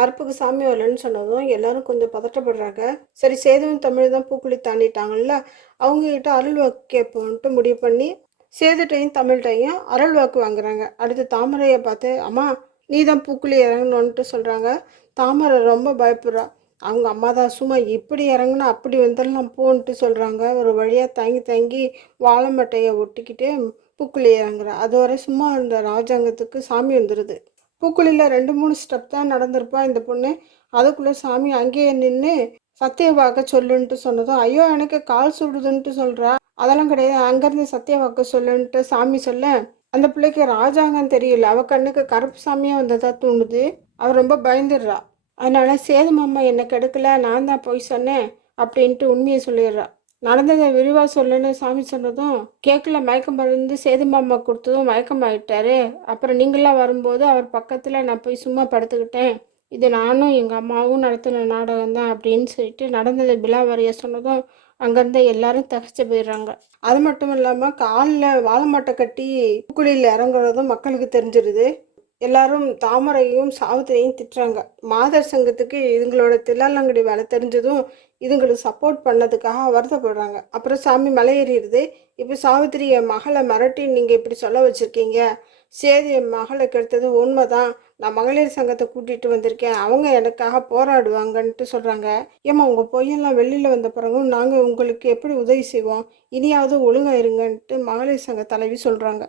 கருப்புக்கு சாமி வரலன்னு சொன்னதும் எல்லாரும் கொஞ்சம் பதட்டப்படுறாங்க. சரி சேதுவும் தமிழ் தான் பூக்குழி தாண்டிட்டாங்கல்ல, அவங்க கிட்ட அருள் வாக்கு கேட்போன்ட்டு முடிவு பண்ணி சேதுட்டையும் தமிழ்கிட்டையும் அருள் வாக்கு வாங்குறாங்க. அடுத்து தாமரையை பார்த்து, அம்மா நீ தான் பூக்குழி இறங்கணுன்ட்டு சொல்கிறாங்க. தாமரை ரொம்ப பயப்படுறா. அவங்க அம்மா தான் சும்மா இப்படி இறங்குனா அப்படி வந்துடலாம் போன்ட்டு சொல்கிறாங்க. ஒரு வழியாக தங்கி தங்கி வாழை மட்டையை ஒட்டிக்கிட்டு பூக்குழி இறங்குறா. அதுவரை சும்மா இருந்த ராஜாங்கத்துக்கு சாமி வந்துடுது. பூக்குழியில் 2 3 ஸ்டெப் தான் நடந்திருப்பா இந்த பொண்ணு. அதுக்குள்ளே சாமி அங்கேயே நின்று சத்தியவாக்க சொல்லுன்ட்டு சொன்னதும், ஐயோ எனக்கு கால் சுடுதுன்ட்டு சொல்கிறா. அதெல்லாம் கிடையாது, அங்கேருந்து சத்தியவாக்க சொல்லுன்ட்டு சாமி சொல்ல, அந்த பிள்ளைக்கு ராஜாங்கம் தெரியல, அவள் கண்ணுக்கு கருப்பு சாமியாக வந்ததா தோணுது. அவள் ரொம்ப பயந்துடுறா. அதனால சேது மாமா என்னை கெடுக்கல, நான் தான் போய் சொன்னேன் அப்படின்ட்டு உண்மையை சொல்லிடுறா. நடந்ததை விரிவாக சொல்லுன்னு சாமி சொன்னதும் கேக்கில் மயக்கம் மருந்து சேது மாமா கொடுத்ததும் மயக்கம் ஆகிட்டாரு. அப்புறம் நீங்களாம் வரும்போது அவர் பக்கத்தில் நான் போய் சும்மா படுத்துக்கிட்டேன். இது நானும் எங்கள் அம்மாவும் நடத்தின நாடகம் தான் அப்படின்னு சொல்லிட்டு நடந்ததை விழாவறிய சொன்னதும் அங்கேருந்து எல்லாரும் தகச்சு போயிடுறாங்க. அது மட்டும் இல்லாமல் காலில் வாழை மாட்டை கட்டி பூக்குழியில் இறங்குறதும் மக்களுக்கு தெரிஞ்சிருது. எல்லாரும் தாமரையும் சாவித்திரியும் திட்டுறாங்க. மாதர் சங்கத்துக்கு இதுங்களோட தில்லாலங்கடி வேலை தெரிஞ்சதும் இதுங்களுக்கு சப்போர்ட் பண்ணதுக்காக வருத்தப்படுறாங்க. அப்புறம் சாமி மலையேறிடுது. இப்போ சாவித்திரி என் மகளை மிரட்டி நீங்கள் இப்படி சொல்ல வச்சுருக்கீங்க, சேது என் மகளை கெடுத்தது உண்மைதான், நான் மகளிர் சங்கத்தை கூட்டிகிட்டு வந்திருக்கேன், அவங்க எனக்காக போராடுவாங்கன்ட்டு சொல்கிறாங்க. ஏம்மா உங்கள் பொய்யெல்லாம் வெளியில் வந்த பிறகும் நாங்கள் உங்களுக்கு எப்படி உதவி செய்வோம், இனியாவது ஒழுங்காக இருங்கன்ட்டு மகளிர் சங்க தலைவி சொல்கிறாங்க.